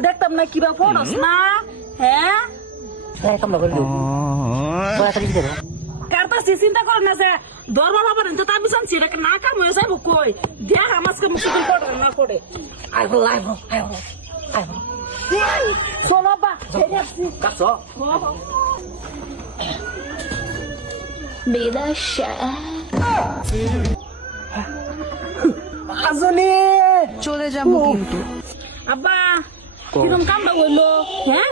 দেখতাম না কিবা পড়স না? হ্যাঁ? কামলা করে দিও কারতাছি চিন্তা করেন না যে দরবার হবার তো তার বিছান ছিড়ে না কাম হয়ে যাব কই? দেখ আমাকে মুসিবত পড়ে না পড়ে আই বল আই বল আই বল আই বল। চলো বা কাছো? মাজনী চলে যাব কিন্তু। আব্বা কিরম কামটা হইল হ্যাঁ?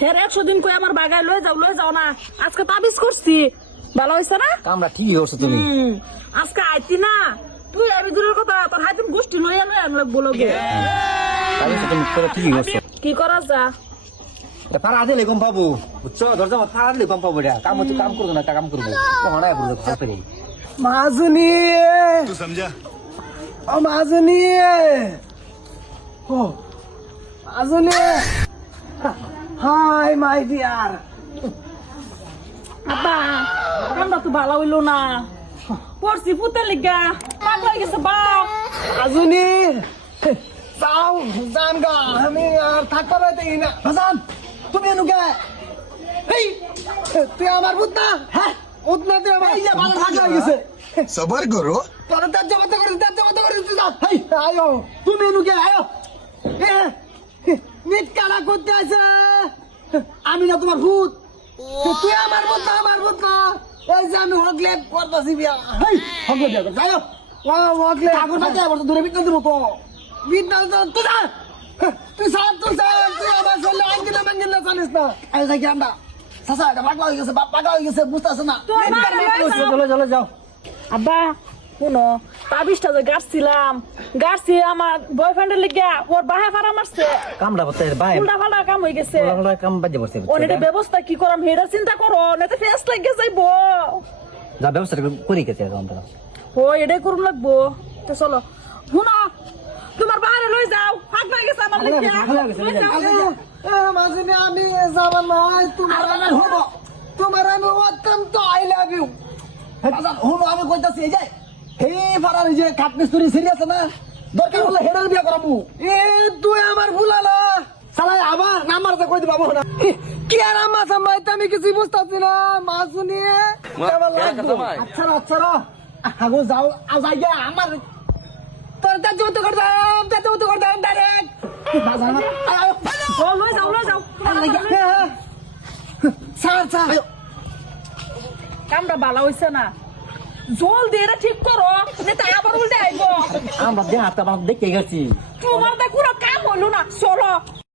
হ্যাঁ একশো দিন কই আমার বাগায় লয়ে যাও লয়ে যাও না। আজকে তাবিজ করছি। ভালো হয়েছে না? কামড়া ঠিকই করছ তুমি। আজকে আইতি না। তুই আমি দূরের কথা তোর হাতে গোষ্ঠী লইয়া লইয়া আনলে বলো গে। তুমি করে ঠিকই করছ। কি করা যা? পারা দিলে গম পাবো বুঝছ? দরজা পারা দিলে গম পাবো এটা। কাম হচ্ছে কাম করব না একটা কাম করব। হনায় করব ভালো করে মাজনি ও। আসলে হাই মাই ডিয়ার আপা আমরা তো ভালো হইল না। পড়ছি পুতে লিগা। পাগল হয়ে গেছে বাপ। আজুনি যাও জান গা আমি আর থাকতে পারি না। ভাসান তুমি এনু গে এই তুই আমার বুদ্ধা না হ্যাঁ। উদনা তুই আমার এই যে ভালো থাকলে হয়ে গেছে। সবার করো। তোর তার জবাতে করে তার জবাতে করে তুই যা। হেই আয়ো তুমি এনু গে আয়ো। হ্যাঁ মিট কালা করতে আছে। আমি না তোমার ভূত। তুই আমার ভূত না আমার ভূত না। এই যে আমি হকলে করতেছি বিয়া। হেই হকলে বিয়া কর যাও ও হকলে আবার দূরে বিট না দেবো তো। বিট না তো তুই যা। তুই সাপ তুই সাপ তুই আমার চলে আঙ্গিল মাঙ্গিল না জানিস না। এই যে জ্ঞানটা সাসা এটা পাগলা হয়ে গেছে বাপ পাগলা হয়ে গেছে বুঝতেছ না। চলো চলো যাও। আব্বা। শুনো তাবিজটা যে গাছছিলাম গাছছি আমার বয়ফ্রেন্ডের লিগা ওর বাহে ফারা মারছে। কামড়া বলতে ভাই উল্টা ফাল্টা কাম হয়ে গেছে। কাম বাজে বসে অনেক ব্যবস্থা কি করাম হেটা চিন্তা করো না তো ফেস লাগে যাইবো। যা ব্যবস্থা করি গেছে আমরা ও এটাই করুন লাগবো। তো চলো শুনো তোমার বাইরে লই যাও না গেছে আমার লিগা। মাঝে আমি যাব না তোমার আমি হব তোমার আমি অত্যন্ত আই লাভ ইউ হলো আমি কইতাছি এই যে হে ফারার যে খাটনি চুরি সিরি আছে না? দরকার হলে হেডার বিয়া করাবো। এ তুই আমার ভুলালা সালাই আবার নাম্বার তো কই দিবাবো না কি আর আমার সামাই আমি কিছু বুঝতাছি না। মা শুনিয়ে আচ্ছা আচ্ছা। আগো যাও যাই গে আমার তোর তাজ মতো করে দাম তাজ মতো করে দাম ডাইরেক্ট বাজার না ও, লই যাও লই যাও স্যার স্যার। কামটা ভালো হইছে না? জল দিয়ে ঠিক করো নেতা আবার উল্টে আইবো। আমরা দেখ আমার দেখে গেছি। তোমার দেখো কোনো কাম হলো না চলো।